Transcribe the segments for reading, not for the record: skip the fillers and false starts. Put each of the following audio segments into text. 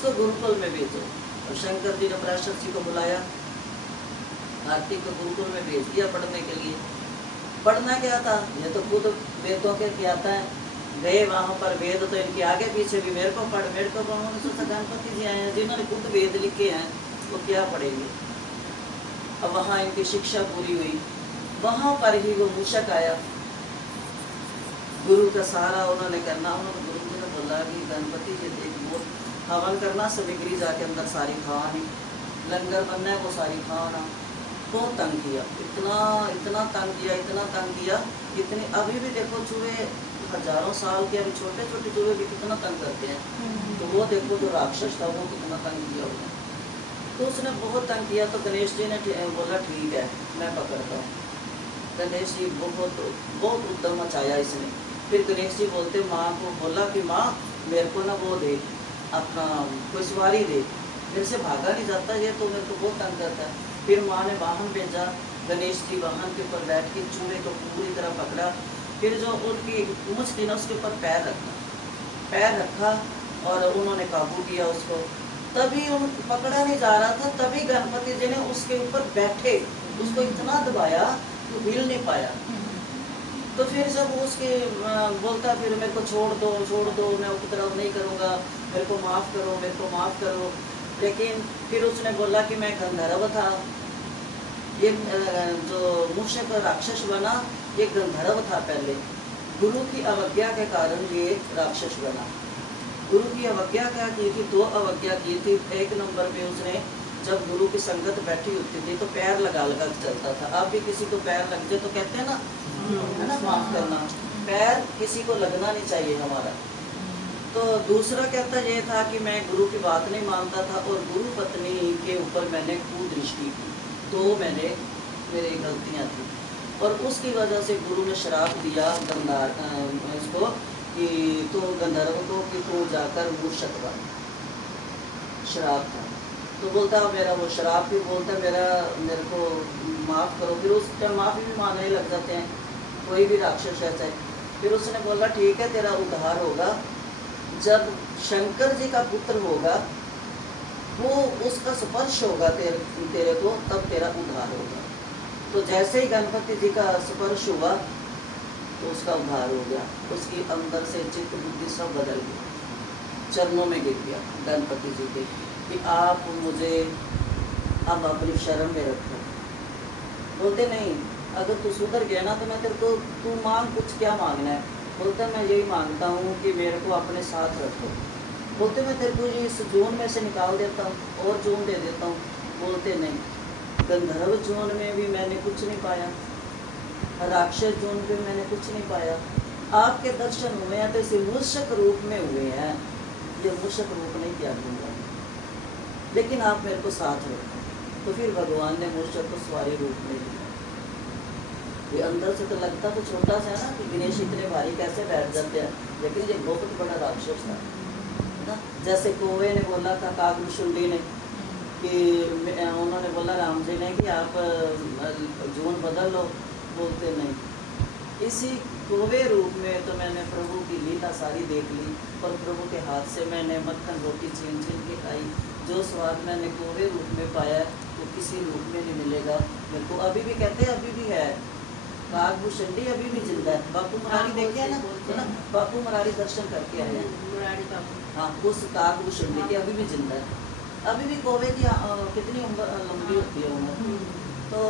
इसको गुरुकुल में भेजो। और शंकर जी ने पराशर जी को बुलाया, कार्तिक को गुरुकुल में भेज दिया पढ़ने के लिए। पढ़ना क्या था, ये तो खुद वेदों के क्या आता है, गए वहाँ पर वेद तो इनके आगे पीछे भी, मेरे को पढ़, मेरे को उन्होंने सोचा गणपति जी आए हैं जिन्होंने खुद वेद लिखे हैं वो क्या पढ़ेंगे। अब वहाँ इनकी शिक्षा पूरी हुई, वहाँ पर ही वो मूषक आया, गुरु का सारा उन्होंने करना। उन्होंने गुरु जी ने बोला कि गणपति जी देख वो हवन करना, सामग्री जाके अंदर सारी खानी, लंगर बनना है वो सारी खाना। बहुत तंग किया, इतना इतना तंग किया, इतना तंग किया, इतनी अभी भी देखो चूहे हजारों साल के अभी छोटे छोटे चूहे भी कितना तंग करते हैं। तो वो देखो जो राक्षस था वो कितना तंग किया उसने, तो उसने बहुत तंग किया। तो गणेश जी ने बोला ठीक है मैं पकड़ता हूँ। गणेश जी बहुत बहुत उद्यम मचाया इसने। फिर गणेश जी बोलते माँ को बोला कि माँ मेरे को ना वो दे, अपना कोई सवारी दे, मेरे से भागा नहीं जाता ये, तो मेरे को बहुत तंग करता है। फिर माँ ने वाहन भेजा, गणेश जी वाहन के ऊपर बैठ के चूहे को पूरी तरह पकड़ा। फिर जो उनकी पूंछ थी ना उसके ऊपर पैर रखा और उन्होंने काबू किया उसको। तभी उन पकड़ा नहीं जा रहा था, तभी गणपति जी ने उसके ऊपर बैठे उसको इतना दबाया तो हिल नहीं पाया। तो फिर जब उसके बोलता फिर मेरे को छोड़ दो, मैं उपद्रव नहीं करूँगा, मेरे को माफ़ करो, मेरे को माफ़ करो। लेकिन फिर उसने बोला कि मैं गंधर्व था, ये जो मूषक राक्षस बना ये गंधर्व था पहले, गुरु की अवज्ञा के कारण ये राक्षस बना। गुरु की अवज्ञा क्या की थी, दो अवज्ञा की थी। एक नंबर पे उसने जब गुरु की संगत बैठी होती थी तो पैर लगा चलता था। अब भी किसी को पैर लग जाए तो कहते हैं ना, है ना, माफ करना, पैर किसी को लगना नहीं चाहिए हमारा। तो दूसरा कहता ये था कि मैं गुरु की बात नहीं मानता था और गुरु पत्नी के ऊपर मैंने कुदृष्टि की, तो मेरी गलतियाँ थी। और उसकी वजह से गुरु ने श्राप दिया इसको कि तो गंधर्व को कि तू जाकर मूषक बन, श्राप था। तो बोलता मेरा वो श्राप भी बोलता मेरे को माफ़ करो। फिर उस टाइम माफ़ी भी मांगने लग जाते हैं कोई भी राक्षस ऐसा है। फिर उसने बोला ठीक है तेरा उद्धार होगा, जब शंकर जी का पुत्र होगा वो उसका स्पर्श होगा तेरे को, तब तेरा उद्धार होगा। तो जैसे ही गणपति जी का स्पर्श हुआ तो उसका उद्धार हो गया, उसकी अंदर से चित्त बुद्धि सब बदल गई, चरणों में गिर गया गणपति जी के कि आप मुझे अब अपनी शरण में रखो। बोलते नहीं अगर तू सुधर गया ना तो मैं तेरे को, तू मांग कुछ क्या मांगना है। बोलते मैं यही मांगता हूँ कि मेरे को अपने साथ रखो। बोलते मैं तेरे को इस जून में से निकाल देता हूँ और जून दे देता हूँ। बोलते नहीं गंधर्व जून में भी मैंने कुछ नहीं पाया, राक्षस जून में मैंने कुछ नहीं पाया, आपके दर्शन हुए हैं तो इसे मूषक रूप में हुए हैं, ये मूषक रूप नहीं त्यागूंगा, लेकिन आप मेरे को साथ रखो। तो फिर भगवान ने मूषक को सवारी रूप में लिया। ये अंदर से तो लगता तो छोटा सा है ना कि गणेश इतने भारी कैसे बैठ जाते हैं, लेकिन ये बहुत बड़ा राक्षस था ना। जैसे कौवे ने बोला था कागभूषुंडी ने कि उन्होंने बोला राम जी ने कि आप जून बदल लो। बोलते नहीं, इसी कौवे रूप में तो मैंने प्रभु की लीला सारी देख ली और प्रभु के हाथ से मैंने मक्खन रोटी छीन छीन के खाई। जो स्वाद मैंने कौवे रूप में पाया वो किसी रूप में नहीं मिलेगा मेरे को। अभी भी कहते हैं, अभी भी है कागभूषुंडी, अभी भी जिंदा है। बापू मरारी देखे है ना, बापू मरारी दर्शन करके आए हैं। हाँ, उस कागभूषुंडी की अभी भी जिंदा है। अभी भी कौवे की कितनी उम्र लंबी होती है उम्र। तो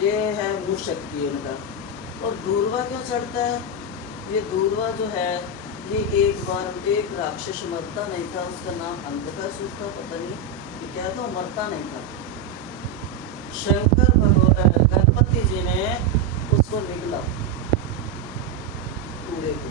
ये है मूषक की उनका। और दूरवा क्यों चढ़ता है, ये दूरवा जो है ये एक बार एक राक्षस मरता नहीं था, उसका नाम अंधकासुर था, पता नहीं कि क्या था, मरता नहीं था। शंकर गणपति जी ने उसको निगला कूड़े को,